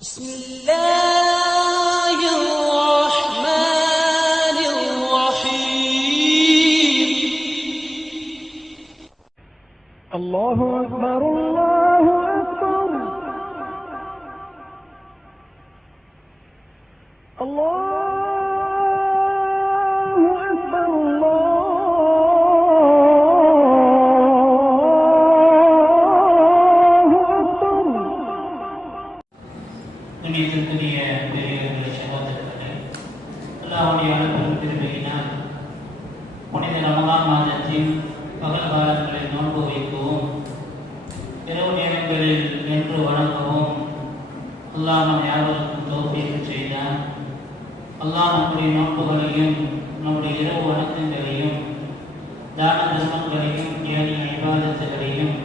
بسم الله الرحمن الرحيم الله أكبر الله أكبر الله أكبر الله أكبر. கண்ணியத்திற்குரிய பெரியவர்களை சகோதரர்களே, அல்லாஹ்வுடைய அன்பும் கிருபையினால் புனித ரமலான் மாதத்தின் பகல் காலங்களில் நோன்பு வைக்கவும் இரவு நேரங்களில் நின்று வணங்கவும் அல்லாஹ் நம் யாவருக்கும் தௌஃபீக் செய்தார். அல்லாஹ் நம்முடைய நோன்புகளையும் நம்முடைய இரவு வணக்கங்களையும் தான தர்மங்களையும் ஏனைய இபாதத்துகளையும்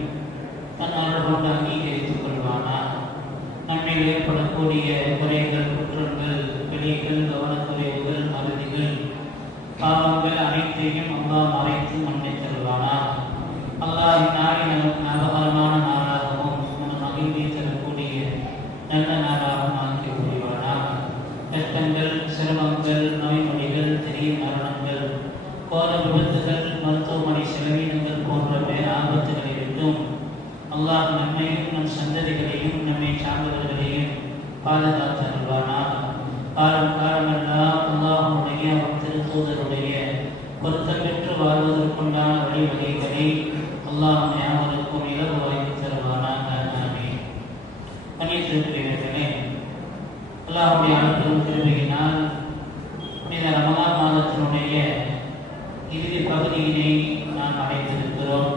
தன் அருள் கொண்டு அங்கீகரித்துக் கொள்வானார். நம்மில் ஏற்படக்கூடிய குறைகள், குற்றங்கள், பிழைகள், கவனக்குறைவுகள், மறதிகள், பாவங்கள் அனைத்தையும் அல்லாஹ் மறைத்து மன்னித் தருவானார். அல்லாஹ் நாளை நமக்கு அபகரமான நாளாகவும் நமக்கு மகிழ்ச்சி தரக்கூடிய நல்ல நாளாகவும் ஆக்கி புரிவானார். கஷ்டங்கள், சிரமங்கள், நோய் நொடிகள், திடீர் மரணங்கள், கோர விபத்துகள், மருத்துவமனை செலவினங்கள் போன்ற பேராபத்துகளை விட்டும் அல்லாஹ் நம்மையும் நம் சந்ததிகளையும் நம்மை சார்ந்தவர்களையும் பாதுகாத்து அருள்வானார். காலம் காலமெல்லாம் அல்லாஹ்வுடைய திருத்தூதருடைய பொருத்தம் பெற்று வாழ்வதற்குண்டான வழிவகைகளை அல்லாஹ் யாவருக்கும் இலகுவாக்கி தருவானாக. ஆமீன். கண்ணியத்திற்குரியவர்களே, அல்லாஹ்வுடைய அன்பும் கிருபையினால் புனித ரமலான் மாதத்தினுடைய இறுதி பகுதியினை நாம் அடைந்திருக்கிறோம்.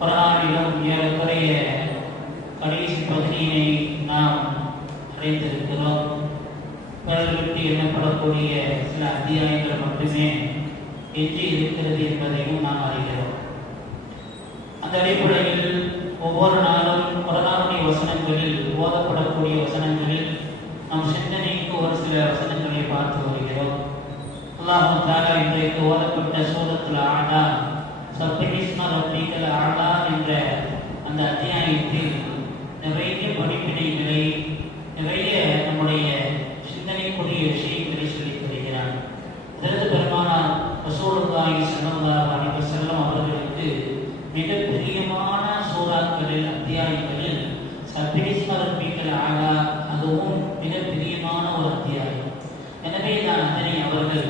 குர்ஆனிலும் ஏறக்குறைய கடைசி பகுதியினை நாம் அடைந்திருக்கிறோம். விரல் விட்டு எண்ணப்படக்கூடிய சில அத்தியாயங்கள் மட்டுமே எஞ்சி இருக்கிறது என்பதையும் நாம் அறிகிறோம். அந்த அடிப்படையில் ஒவ்வொரு நாளும் குர்ஆனுடைய வசனங்களில், ஓதப்படக்கூடிய வசனங்களில் நாம் சிந்தனைக்கு ஒரு சில வசனங்களை பார்த்து வருகிறோம். அல்லாஹ் தஆலா இன்றைக்கு ஓதப்பட்ட சூரத்துல் அஅலா, சப்ஹிஸ்ம ரப்பிக்கல் அஅலா என்ற அந்த அத்தியாயத்தில் நிறைய படிப்பினைகளை, நிறைய நம்முடைய சிந்தனைக்குரிய விஷயங்களை சொல்லித் தருகிறார். ஹஜ்ரத் பெருமானார் ரசூலுல்லாஹி ஸல்லல்லாஹு அலைஹி வஸல்லம் அவர்களுக்கு மிக பிரியமான சூறாக்களில், அத்தியாயங்களில் சப்ஹிஸ்ம ரப்பிக்கல் அஅலா அதுவும் மிக பிரியமான ஒரு அத்தியாயம். எனவே தான் அதனை அவர்கள்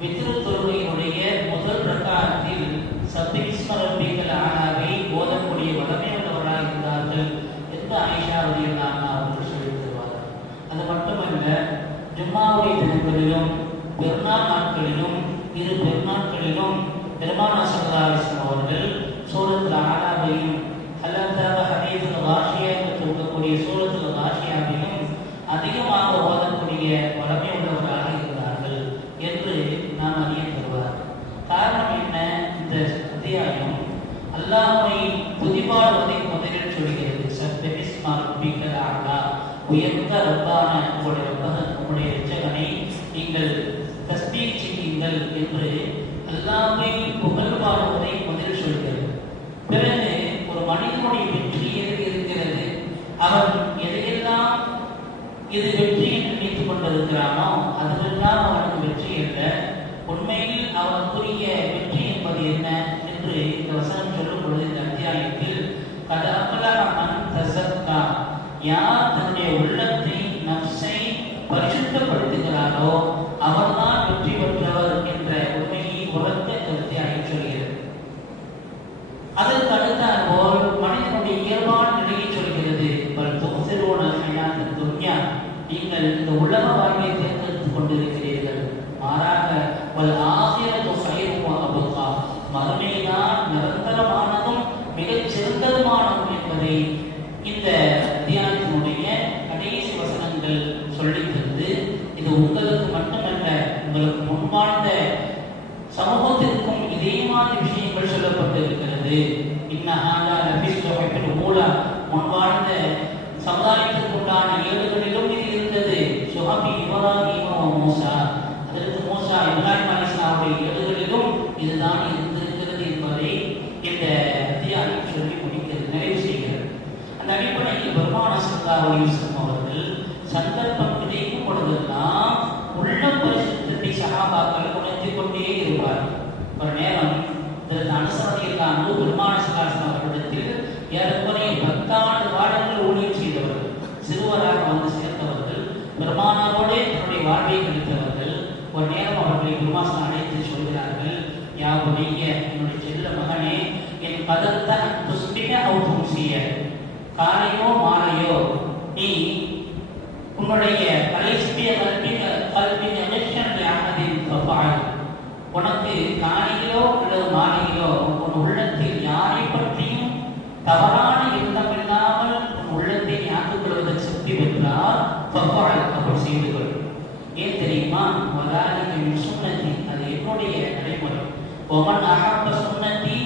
வித்ரு தொழுகையினுடைய முதல் ரக்காத்தில் சப்ஹிஸ்ம ரப்பிக்கல் அஅலாவை ஓதக்கூடிய வல்லமையுள்ளவராக இருந்தார்கள் என்று ஆயிஷா ரலியல்லாஹு அன்ஹா அவர்கள் சொல்லித் தருவார்கள். அது மட்டுமல்ல, ஜும்மாவுடைய தினங்களிலும் பெருநாள் நாட்களிலும் இரு பெருநாட்களிலும் பெருமானார் ஸல்லல்லாஹு அலைஹி வஸல்லம் அவர்கள் சூரத்துல் அஅலாவையும் ஹலத்தவ ஹதீதுல் காஷியா என்று சொல்லக்கூடிய சூரத்துல் காஷியாவையும் அதிகமாக ஓதக்கூடிய வல்லமையுள்ளவராக இருந்தார்கள் என்று நாம் அறிய தருவார். காரணம் என்ன? இந்த அத்தியாயம் அல்லாஹ்வை துதிபாடுவதை முதலில் சொல்கிறது. சப்ஹிஸ்ம ரப்பிக்கல் அஅலா, உயர்ந்த ரப்பான உங்களுடைய உங்களுடைய இரட்சகனை நீங்கள் தஸ்பீஹ் செய்யுங்கள் என்று அல்லாஹ்வை புகழ்பாடுவதை முதலில் சொல்கிறது. பிறகு ஒரு மனிதனுடைய வெற்றி எது இருக்கிறது, அவன் எதையெல்லாம் இது வெற்றி என்று நினைத்துக் கொண்டிருக்கிறானோ அதுவெல்லாம் அவனுக்கு வெற்றி அல்ல. உண்மையில் அவனுக்குரிய வெற்றி என்பது என்ன என்று இந்த வசனம் சொல்லும் பொழுது, இந்த அத்தியாயத்தில் யார் தன்னுடைய உள்ளத்தை, நஃப்ஸை பரிசுத்தப்படுத்துகிறாரோ அவர்தான் வெற்றி பெற்றவர் என்ற உண்மையை உரத்த அத்தியாயம் சொல்கிறது. அதற்கு அடுத்தாற் போல் மனிதனுடைய இயல்பான நிலையை சொல்கிறது. நீங்கள் இந்த உலக வாழ்க்கையை தேர்ந்தெடுத்துக் கொண்டிருக்கிறீர்கள், மாறாக மறுமைதான் நிரந்தரமானதும் மிகச் சிறந்ததுமானதும் என்பதை இந்த அத்தியாயத்தினுடைய கடைசி வசனங்கள் சொல்லித் தந்து, இது உங்களுக்கு மட்டுமல்ல, உங்களுக்கு முன்வாழ்ந்த சமூகத்திற்கும் இதே மாதிரி விஷயங்கள் சொல்லப்பட்டிருக்கிறது. முன்வாழ்ந்த சமுதாயத்திற்குண்டான ஏடுகளிலும் இது இருந்தது. சுஹபி இப்ராஹீம் வ மூஸா, அதற்கு மூஸா இப்ராஹிம் அலைஹிஸ்ஸலாமுடைய ஏடுகளிலும் இதுதான் இருந்திருக்கிறது என்பதை இந்த அத்தியாயம் சொல்லி முடிக்கிறது, நிறைவு செய்கிறது. அந்த அடிப்படையில் பெருமானார் ஸல்லல்லாஹு அலைஹி வஸல்லம் அவர்கள் சந்தர்ப்பம் கிடைக்கும் பொழுதெல்லாம் உள்ள பரிசுத்தத்தை சஹாபாக்கள் உணர்த்திக் கொண்டே இருப்பார்கள். ஒரு நேரம் அனுசரணையிலான பெருமான சலாசன் அவர்களிடத்தில் ஏறக்குறைய 10 ஆண்டு காலங்கள் ஊழியம் செய்தவர்கள், சிறுவராக வந்து சேர்ந்தவர்கள், பெருமானாரோடு தன்னுடைய வாழ்வை கழித்தவர்கள். ஒரு நேரம் அவர்களை பெருமாசன் அழைத்து சொல்கிறார்கள், யாவுடைய என்னுடைய செல்ல மகனே, என் பதத்தை புஷ்பிக அவுக்கும் செய்ய காலையோ மாலையோ நீ உன்னுடைய கலைசிய கல்வியின் உனக்கு காலையிலோ அல்லது மாலையிலோ உன் உள்ளத்தில் யாரை பற்றியும் தவறான எண்ணம் இல்லாமல் உன் உள்ளத்தை ஞாபகம் கொள்வதை சக்தி பெற்றால் அப்படி செய்து கொள். ஏன் தெரியுமா? சுண்ணத்தி, அது என்னுடைய நடைமுறை. ஒமன் அகப்ப சுண்ணத்தி,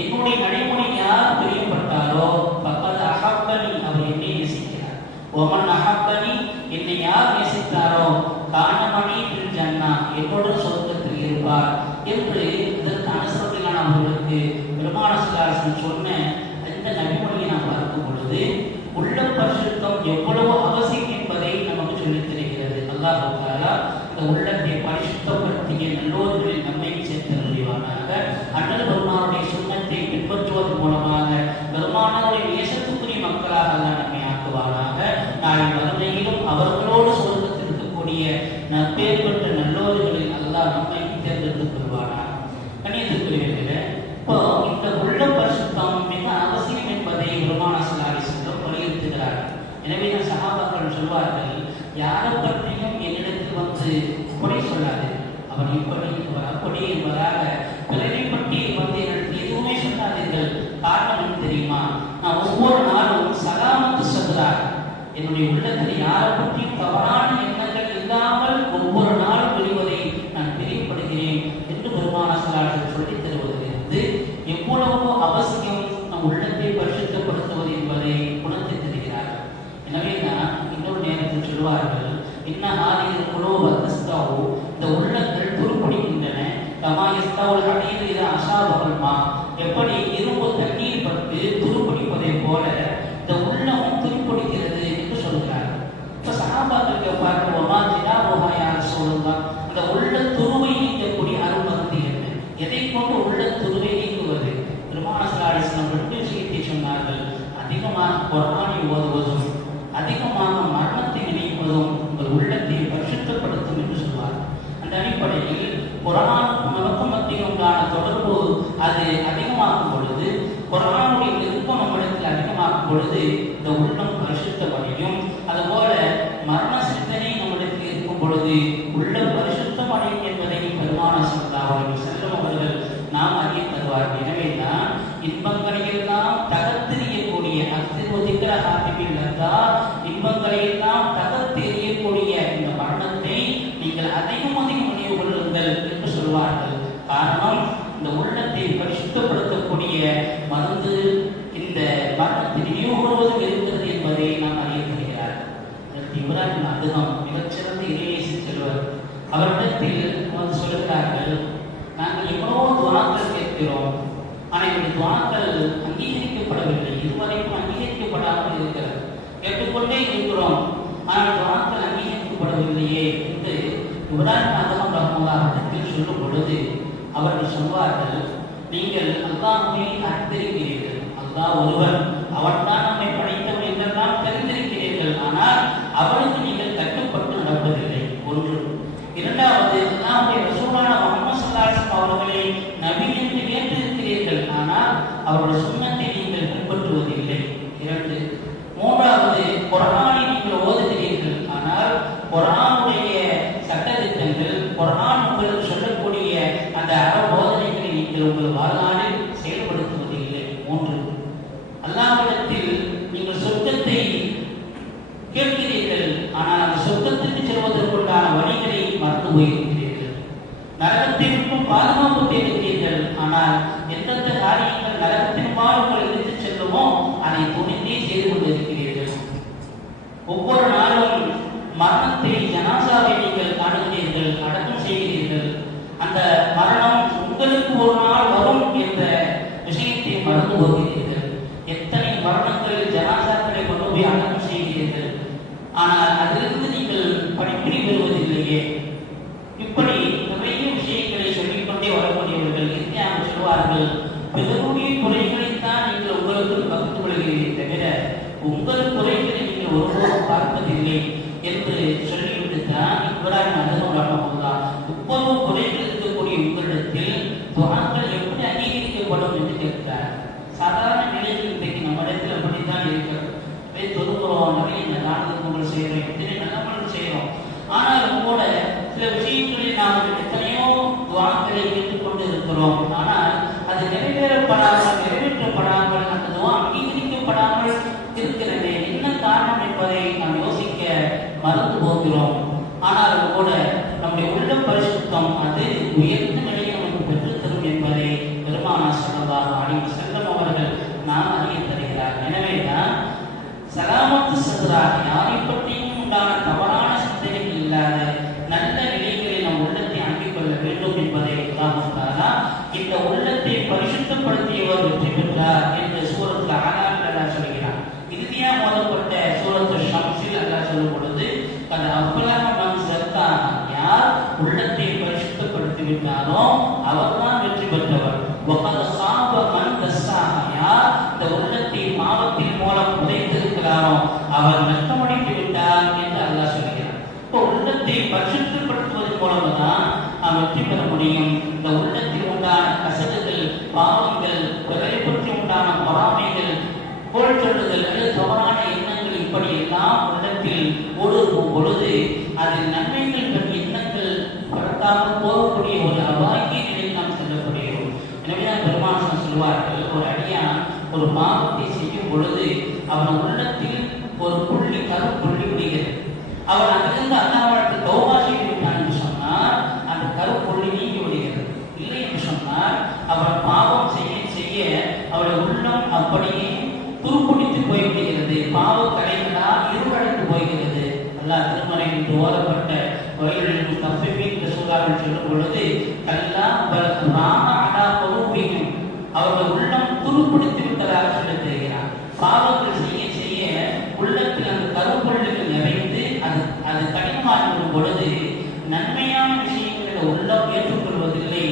என்னுடைய நடைமுறை யார் பிரியப்பட்டாரோ பக்கத்து அகப்பனி, அவர் என்னை நேசிக்கிறார். ஒமன் அகப்பனி, என்னை யார் நேசித்தாரோ காணமணி ஜன்னா, என்னோட சொர்க்கத்தில் இருப்பார் என்று இதற்கு அனுசரணையிலான அவர்களுக்கு பெருமான சலாசன் சொன்ன அந்த நபிமொழியை நாம் பார்க்கும் பொழுது உள்ள பரிசுத்தம் எவ்வளவு அவசியம் என்பதை நமக்கு சொல்லித் தருகிறது. அல்லாஹ் தஆலா இந்த உள்ளத்தை பரிசுத்தப்படுத்திய நல்லோர்களில் நம்மை சேர்த்து முடிவானாக. அண்ணல் பெருமானுடைய சுண்ணத்தை பின்பற்றுவதன் மூலமாக பெருமானாருடைய நேசத்துக்குரிய மக்களாக அல்லாஹ் நம்மை ஆக்குவானாக. நாளை மறுமையிலும் அவர்களோடு சொர்க்கத்தில் இருக்கக்கூடிய நற்பேர் பெற்ற நல்லோர்களில் அல்லாஹ் நம்மை தேர்ந்தெடுத்துக் கொள்வானாக. கண்ணியத்துக்குரியவர்களே, இப்போ இந்த உள்ள பரிசுத்தம் மிக அவசியம் என்பதை பெருமான ஸல்லல்லாஹு அலைஹி வஸல்லம் வலியுறுத்துகிறார்கள். எனவே தான் சஹாபாக்கள் சொல்வார்கள், யாரை பற்றியும் என்னிடத்தில் வந்து குறை சொல்லாது, அவன் இப்படி அப்படி என்பதாக பிறரை பற்றி வந்து என்னிடத்தில் எதுவுமே சொல்லாதீர்கள். காரணம் என்ன தெரியுமா? நான் ஒவ்வொரு நாளும் சலாமத்து சொல்கிறார், என்னுடைய உள்ளத்தில் யாரை பற்றியும் தவறான எண்ணங்கள் இல்லாமல் ஒவ்வொரு நாளும் வெளிவதை நான் பிரியப்படுகிறேன் என்று பெருமான ஸல்லல்லாஹு சொல்லித் தருவதிலிருந்து எவ்வளவோ அவசியம் நம் உள்ளத்தை பரிசுத்தப்படுத்துவது என்பதை உணர்த்தி தருகிறார்கள். எனவே தான் இன்னொரு நேரத்தில் சொல்வார்கள், இன்னஹாதில் குலூப தஸ்தவு, இந்த உள்ளங்கள் துருப்பிடிக்கின்றன. கமா யஸ்தவுல் ஹதீது இதா அஸாபல் மா, எப்படி இரும்பு தண்ணீர் பட்டு துருப்பிடிப்பதை போல இந்த உள்ளமும் துருப்பிடிக்கிறது என்று சொல்கிறார்கள். இப்ப சஹாபாக்கள் கேட்பார்கள், வமா ஜினாஹா யா ரசூலுல்லாஹ், அந்த உள்ள துருவை நீக்கக்கூடிய அருமருந்து என்ன? எதை கொண்டு உள்ள துருவை நீக்குவது? பெருமான ஸல்லல்லாஹு அலைஹி வஸல்லம் 2 விஷயத்தை சொன்னார்கள். அதிகமாக குர்ஆனை ஓதுவதும் அதிகமாக மரணத்தை நினைப்பதும் உங்கள் உள்ளத்தை பரிசுத்தப்படுத்தும் என்று சொல்வார். அந்த அடிப்படையில் குர்ஆனுக்கும் நமக்கும் மத்தியில் உண்டான தொடர்பு அது அதிகமாகும் பொழுது, குர்ஆனுடைய நெருக்கம் நம்மிடத்தில் அதிகமாகும் பொழுது இந்த உள்ளம் பரிசுத்தமடையும். அதுபோல மரண சிந்தனை நம்மிடத்தில் இருக்கும் பொழுது உள்ளம் பரிசுத்தம் அடையும் என்பதை பெருமான ஸல்லல்லாஹு அலைஹி வஸல்லம் அவர்கள் நாம் அறிய தருவார்கள். எனவே தான் இன்பங்களை எல்லாம் தகர்த்தெறியக்கூடிய அத்திருவதிக்கிற ஹாத்திமில் இருந்தால் இன்பங்களை எல்லாம் தகர்த்தெறியக்கூடிய இந்த மரணத்தை நீங்கள் அதிகம் அதிகம் நினைவு கொள்ளுங்கள் என்று சொல்வார்கள். காரணம், இந்த உள்ளத்தை பரிசுத்தப்படுத்தக்கூடிய மருந்து இந்த மரணத்தை நினைவு கொள்வதில் இருக்கிறது என்பதை நாம் அறிய தருகிறார். இப்ராஹிம் அதுதான் மிகச்சிறந்த இறைநேச செல்வர். அவரிடத்தில் வந்து சொல்கிறார்கள், நாங்கள் எவ்வளவோ துஆக்கள் கேட்கிறோம், ஆனால் இந்த துஆக்கள் அங்கீகரிக்கப்படவில்லை, இதுவரைக்கும் அங்கீகரிக்கப்படாமல் இருக்கிறது. கேட்டுக்கொண்டே இருக்கிறோம், ஆனால் துஆக்கள் அங்கீகரிக்கப்படவில்லையே என்று இப்ராஹிம் அதுதான் ரஹ்மத்துல்லாஹி சொல்லும் பொழுது அவர்கள் சொல்வார்கள், நீங்கள் அல்லாஹ்வை அறிந்திருக்கிறீர்கள், அல்லாஹ் ஒருவன், அவன்தான் நம்மை படைத்தவன் என்றெல்லாம் தெரிந்திருக்கிறீர்கள், ஆனால் அவனுக்கு நீங்கள் கட்டுப்பட்டு நடப்பதில்லை. ஒன்று. இரண்டாவது, அல்லாஹ்வுடைய ரசூலான முஹம்மது ஸல்லல்லாஹு அலைஹி வஸல்லம் அவர்களை நபி என்று ஏற்றிருக்கிறீர்கள், ஆனால் அவருடைய சுன்னத்தை நீங்கள் பின்பற்றுவதில்லை. இரண்டு. மூன்றாவது, குர்ஆனை நீங்கள் ஓதுகிறீர்கள், ஆனால் குர்ஆனுடைய சட்டதிட்டங்கள், குர்ஆன் உங்களுக்கு சொல்லக்கூடிய அந்த அறபோதனைகளை நீங்கள் உங்கள் வாழ்நாளில் செயல்படுத்துவதில்லை. மூன்று. அல்லாஹ்விடத்தில் நீங்கள் சொர்க்கத்தை கேட்கிறீர்கள், ஆனால் அந்த சொர்க்கத்திற்கு செல்வதற்குண்டான வழிகளை மறந்து போயிருக்கிறீர்கள். நரகத்தை விட்டும் பாதுகாப்பு தேடுகிறீர்கள், ஆனால் எந்தெந்த காரியங்கள் நரகத்தின்பால் உங்களை இழுத்துச் செல்லுமோ அதை துணிந்தே செய்து கொண்டிருக்கிறீர்கள். ஒவ்வொரு நாளும் மரணத்தை, ஜனாசாவை நீங்கள் காணுகிறீர்கள், அடக்கம் செய்கிறீர்கள். அந்த மரணம் உங்களுக்கு ஒரு நாள் வரும் என்ற விஷயத்தை மறந்து போகிறீர்கள். எத்தனை மரணங்கள் ஜனாசாக்களை கொண்டு போய் அடக்கம் செய்கிறீர்கள், இல்லையே. இப்படி நிறைய விஷயங்களை சொல்லிக்கொண்டே வரக்கூடியவர்கள் இந்தியாவை சொல்வார்கள், பிறருடைய குறைகளைத்தான் நீங்கள் உங்களுக்கு பகிர்ந்து கொள்கிறீர்களே தவிர உங்கள் குறைகளை நீங்கள் ஒருபோதும் பார்ப்பதில்லை என்று சொல்லிவிட்டு தான் இப்ராஹிம் அலைஹிஸ்ஸலாம் இவ்வளவு குறைகள் இருக்கக்கூடிய உங்களிடத்தில் துஆக்கள் எப்படி அங்கீகரிக்கப்படும் என்று கேட்கிறார். சாதாரண நிலையில் இன்றைக்கு நம்ம இடத்தில் அப்படித்தான் இருக்கிறது. தொழுகிறோம், நிறைய இந்த நாடகங்கள் செய்கிறோம், எத்தனை நல்லவர்கள் செய்கிறோம். ஆனாலும் கூட சில விஷயங்களில் நாம் எத்தனையோ துஆக்களை கேட்டுக்கொண்டு இருக்கிறோம். ஆனால் அது நிறைவேற்றப்படாமல் அந்த துஆ அங்கீகரிக்கப்படாமல் இருக்கிறது. என்ன காரணம் என்பதை நாம் யோசிக்க மறந்து போகிறோம். ஆனாலும் கூட நம்முடைய உள்ள பரிசுத்தம் அது உயர்ந்த நிலையை நமக்கு பெற்றுத்தரும் என்பதை பெருமானார் ஸல்லல்லாஹு அலைஹி வஸல்லம் அவர்கள் நாம் அறிய தருகிறார். எனவேதான் சலாமத்து சதுராக யாரை பற்றியும் உண்டான தவறான சிந்தனைகள் இல்லாத நல்ல நிலைகளை நம் உள்ளத்தை ஆக்கிக் கொள்ள வேண்டும் என்பதை இந்த உள்ளத்தை பரிசுத்தப்படுத்தியவர் வெற்றி பெற்றார் என்று சூரத்து ஆலால் அல்லாஹ் சொல்கிறார். இறுதியாக ஓதப்பட்ட சூரத்து ஷம்ஸில் அல்லாஹ் சொல்லும் பொழுது அது அஃபலஹ மன் ஸக்காஹா, யார் உள்ளத்தை பரிசுத்தப்படுத்தி விட்டாரோ அவர்தான் வெற்றி பெற்றவர். வகத் ஸாப மன் தஸ்ஸாஹா, யார் இந்த உள்ளத்தை பாவத்தின் மூலம் உடைத்திருக்கிறாரோ அவர் நஷ்டமடைந்து விட்டார் என்று அல்லாஹ் சொல்கிறார். இப்போ உள்ளத்தை பரிசுத்தப்படுத்துவதன் மூலம்தான் நாம் வெற்றி பெற முடியும். இந்த உள்ளத்தில் உண்டான கசடுகள், பாவங்கள், பிறரை பற்றி உண்டான பொறாமைகள், கோல் சொல்லுதல் அல்லது தவறான எண்ணங்கள் இப்படி எல்லாம் உள்ளத்தில் ஊடுருவும் பொழுது அதில் நன்மைகள் பற்றிய எண்ணங்கள் படுத்தாமல் போகக்கூடிய ஒரு அபாகிய நிலையில் நாம் செல்லப்படுகிறோம். எனவே பெருமானார் சொல்வார்கள், ஒரு அடியான் ஒரு பாவத்தை செய்யும் பொழுது அவன் உள்ளத்தில் ஒரு புள்ளி கருப்புள்ளி விடுகிறது. அவன் அதிலிருந்து அல்லாஹ்விடத்தில் தௌபா செய்து விட்டான் என்று சொன்னால் அந்த கருப்புள்ளி நீங்கி விடுகிறது. இல்லை என்று சொன்னால் அவன் பாவம் செய்ய செய்ய அவருடைய உள்ளம் அப்படியே துருப்பிடித்து போய்விடுகிறது. பாவ கலைகளால் இருவடைந்து போய்கிறது. அல்லாஹ் திருமறையில் ஓதப்பட்ட வயலில் முஸ்தஃபின் சூறாவில் சொல்லும் பொழுது கல்லா பல் ராம அலா குலூபிஹிம், அவர்கள் உள்ளம் துருப்பிடித்து விட்டதாக சொல்லி தெரிகிறார். பாவங்கள் செய்ய செய்ய உள்ளத்தில் அந்த கருப்பொருள்கள் நிறைந்து அது கடினமாகும் பொழுது நன்மையான விஷயங்களை உள்ளம் ஏற்றுக்கொள்வதில்லை.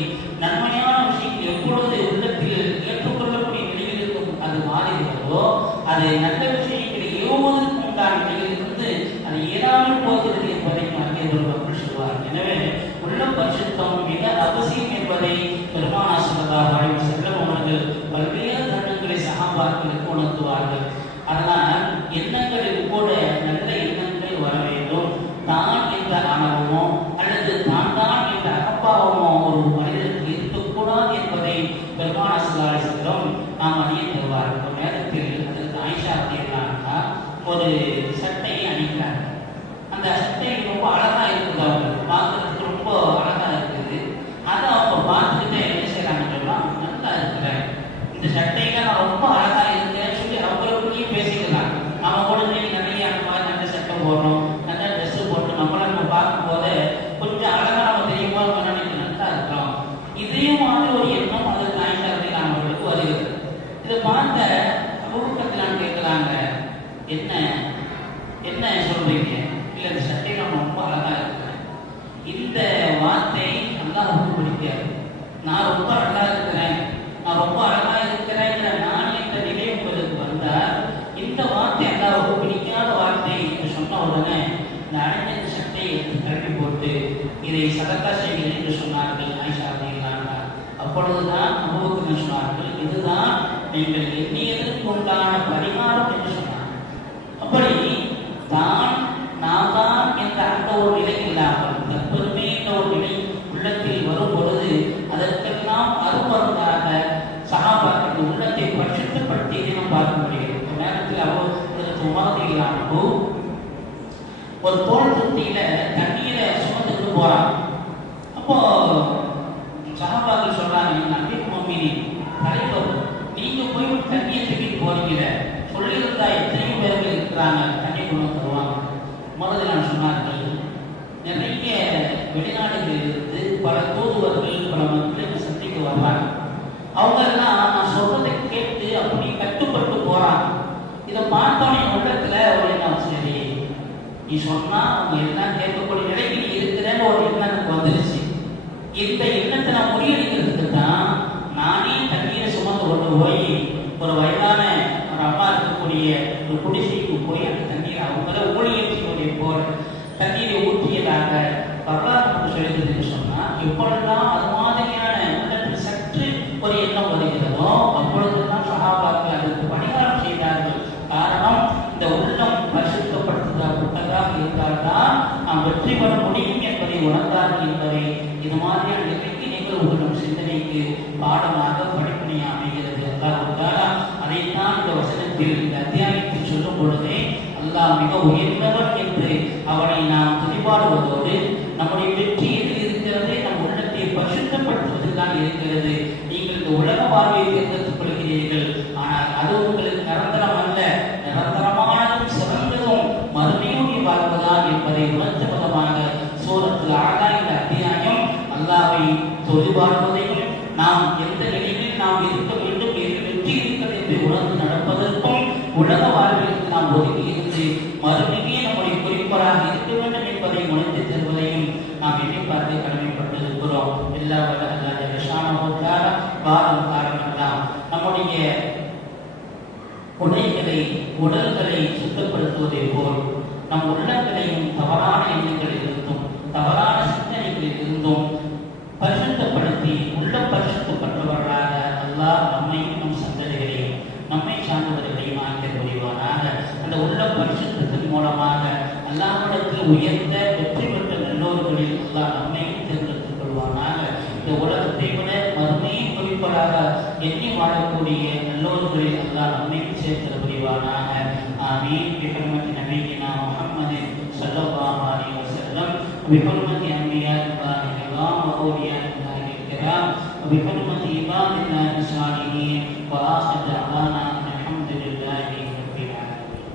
நன்மையான விஷயங்கள் எப்பொழுது உள்ளத்தில் ஏற்றுக்கொள்ளக்கூடிய நிலையில் அது மாறுகிறதோ அது நல்ல விஷயங்களை ஏவுவதற்கு உண்டான நிலையிலிருந்து அது ஏறாமல் போகிறது என்பதை அறிஞர்கள் சொல்வார்கள். எனவே உள்ள பரிசுத்தம் மிக அவசியம் என்பதை பெருமானார் ஸல்லல்லாஹு அலைஹி வஸல்லம் அவர்கள் பல்வேறு தருணங்களை சஹாபாக்களுக்கு உணர்த்துவார்கள். அதனால் எண்ணங்களில் கூட நல்ல எண்ணங்கள் வர வேண்டும். தான் என்ற அனுபவமோ அல்லது தான் என்ற அகப்பாவமோ ஒரு மனிதனுக்கு இருக்கக்கூடாது என்பதை பெருமானார் ஸல்லல்லாஹு அலைஹி வஸல்லம் நாம் அறிய தருவார்கள். ஒரு நேரத்தில் அதற்கு ஆயிஷா அப்படின்னா ஒரு சட்டையை அணிக்கிறாங்க. அந்த சட்டை ரொம்ப அழகா இருக்குது, அவங்க பார்க்கறதுக்கு ரொம்ப அழகா இருக்குது. அதை அவங்க பார்த்துக்கிட்டே என்ன செய்யறாங்கன்னு சொன்னா, நல்லா இருக்கிறேன், இந்த சட்டையில நான் ரொம்ப அழகா இருக்கேன்னு சொல்லி அவங்களுக்குள்ளேயே பேசிக்கிறாங்க. நம்ம கூட நிறைய அந்த மாதிரி நல்ல சட்டை போடுறோம், நல்ல ட்ரெஸ் போட்டு நம்மள நம்ம பார்க்கும் போது கொஞ்சம் அழகா நம்ம தெரியுமா நினைக்க நல்லா இருக்கிறோம். இதே மாதிரி ஒரு எண்ணம் அது நாய்க்காரத்தில் அவர்களுக்கு வருகிறது. இதை பார்த்த அபூபக்கர் கேட்கிறாங்க, என்ன சொல்றீங்க? இல்ல இந்த சட்டையில நான் ரொம்ப அழகா இருக்கிறேன். இந்த வார்த்தை அல்லாஹ்வுக்கு பிடிக்காது. நான் ரொம்ப அழகா இருக்கிறேன், நான் ரொம்ப அழகா இருக்கிறேன் நான் என்ற நிலை உங்களுக்கு வந்தால் இந்த வார்த்தை அல்லாஹ்வுக்கு பிடிக்காத வார்த்தை என்று சொன்ன உடனே இந்த அடைந்த சட்டையை எடுத்து கட்டி போட்டு இதை சதக்கா செய்கிறேன் என்று சொன்னார்கள் ஆயிஷா ரலியல்லாஹு. அப்பொழுதுதான் அபூபக்கர் சொன்னார்கள், இதுதான் நீங்கள் எண்ணியதற்கு உண்டான பரிகாரம் என்று சொன்னார்கள். அப்படி நான் என்ற அந்த ஒரு நிலை இல்லாமல் தற்பெருமை என்ற ஒரு நிலை உள்ளத்தில் வரும் பொழுது அதற்கெல்லாம் அருமருந்தாக சஹாபாக்கள் உள்ளத்தை பரிசுத்தப்படுத்தி நாம் பார்க்க முடியும். ஒரு நேரத்தில் அவருக்கு உமாதிகளானோ ஒரு தோல் தொட்டியில தண்ணீரை சுமந்துட்டு போறாங்க. அப்போ சஹாபாக்கள் சொல்றாங்க, அமீர் முஃமினீன் தலைவர், நீங்க போய் தண்ணியை தூக்கிட்டு போறீங்க, சொல்லியிருந்தா எத்தனையோ பேர்கள் இருக்கிறாங்க தண்ணி கொண்டு வருவாங்க. முதல்ல நான் சொன்னார்கள், நிறைய வெளிநாடுகளிலிருந்து பல தூதுவர்கள் பல மக்களுக்கு சந்திக்க வருவாங்க. அவங்க எல்லாம் நான் சொல்றதை கேட்டு அப்படி கட்டுப்பட்டு போறாங்க. இதை பார்த்தோன்னே உள்ளத்துல ஒரு நான் சரி நீ சொன்னா அவங்க எல்லாம் கேட்கக்கூடிய நிலைக்கு நீ இருக்கிறேன்னு ஒரு எண்ணம் எனக்கு வந்துருச்சு. இந்த எண்ணத்தை நான் முறியடிக்கிறதுக்கு தான் நானே தண்ணீரை சுமந்து கொண்டு போய் ஒரு வயதான ஒரு அம்மா இருக்கக்கூடிய ஒரு குடிசைக்கு போய் அந்த தண்ணீரை அவங்கள ஊழியற்றினுடைய போல் தண்ணீரை ஊற்றியதாக வரலாறு நமக்கு சொல்லுகிறது சொன்னா, எப்பொழுதெல்லாம் அது மாதிரியான உள்ளத்தில் சற்று ஒரு எண்ணம் வருகிறதோ அப்பொழுதுதான் சஹாபாக்கள் அதற்கு பணிகாரம் செய்தார்கள். காரணம், இந்த உள்ளம் பரிசுத்தப்பட்டதாக இருந்தால்தான் நாம் வெற்றி பெற முடியும் என்பதை உணர்ந்தார்கள் என்பதை இது மாதிரியான நிலைக்கு நிகழ்வுகள் நம் சிந்தனைக்கு பாடமாக படிப்பனையாக அமைகிறது. அல்லாஹ் அதைத்தான் இந்த வசனத்தில் இந்த அத்தியாயத்தில் சொல்லும் பொழுதே அல்லாஹ் மிக உயர்ந்தவன் என்று அவனை நாம் துதிபாடுவதோடு நம்முடைய வெற்றி எதில் இருக்கிறது, நம் உள்ளத்தை பரிசுத்தப்படுத்துவதில் தான் இருக்கிறது. நீங்கள் இந்த உலக வாழ்வை தேர்ந்தெடுத்துக் கொள்கிறீர்கள், ஆனால் அது உங்களுக்கு நிரந்தரம் அல்ல, நிரந்தரமானதும் சிறந்ததும் மறுமையுடைய வாழ்வுதான் என்பதை உணர்த்த விதமாக சூரத்துல் ஆலா இந்த அத்தியாயம் அல்லாஹ்வை தொழுவாடுவதையும் நாம் எந்த நிலையில் நாம் இருக்க வேண்டும், எதில் வெற்றி இருக்கிறது என்று உணர்ந்து நடப்பதற்கும் உலக வாழ்வில் நாம் ஒதுக்கி இருந்து மறுமையே நம்முடைய குறிக்கோளாக இருக்க வேண்டும் என்பதை உணர்ந்து தருவதையும் நாம் எண்ணி பார்த்து கடமைப்பட்டிருக்கிறோம். எல்லா வாழும் காரணமெல்லாம் நம்முடைய உடைகளை உடல்களை சுத்தப்படுத்துவதை போல் நம் உள்ளங்களையும் தவறான எண்ணங்களில் இருந்தும் தவறான சிந்தனைகளில் இருந்தும் பரிசுத்தப்படுத்தி உள்ள பரிசுத்தப்பட்டவர்களாக அல்லாஹ் நம்மையும் நம் சந்ததிகளையும் நம்மை சார்ந்தவர்களையும் ஆக்கிய புரிவானாக. அந்த உள்ள பரிசுத்தத்தின் மூலமாக அல்லாஹ்விடத்தில் உயர்ந்த வெற்றி பெற்ற நல்லோர்களில் அல்லாஹ் நம்மையும் தேர்ந்தெடுத்துக் கொள்வானாக. இந்த உலகத்தை விட மறுமையை குறிப்பதாக எண்ணி வாழக்கூடிய நல்லோர்களில் அல்லாஹ் நம்மையும் சேர்த்து புரிவானாக. ஆமீன். பிஹர்மத்தி நபியினா முஹம்மதின் ஸல்லல்லாஹு அலைஹி வஸல்லம், பிஹர்மத்தி அன்பியாஇல்லாஹி கிராம் வ அவுலியாஇல்லாஹி கிராம், பிஹர்மத்தி இமாமில்லாஹி ஸாலிஹீன் வ ஆখির தஅவானா அல்ஹம்துலில்லாஹி ரப்பில் ஆலமீன்.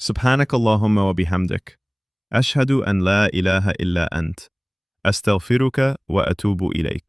سبحانك اللهم وبحمدك أشهد أن لا إله إلا أنت أستغفرك وأتوب إليك.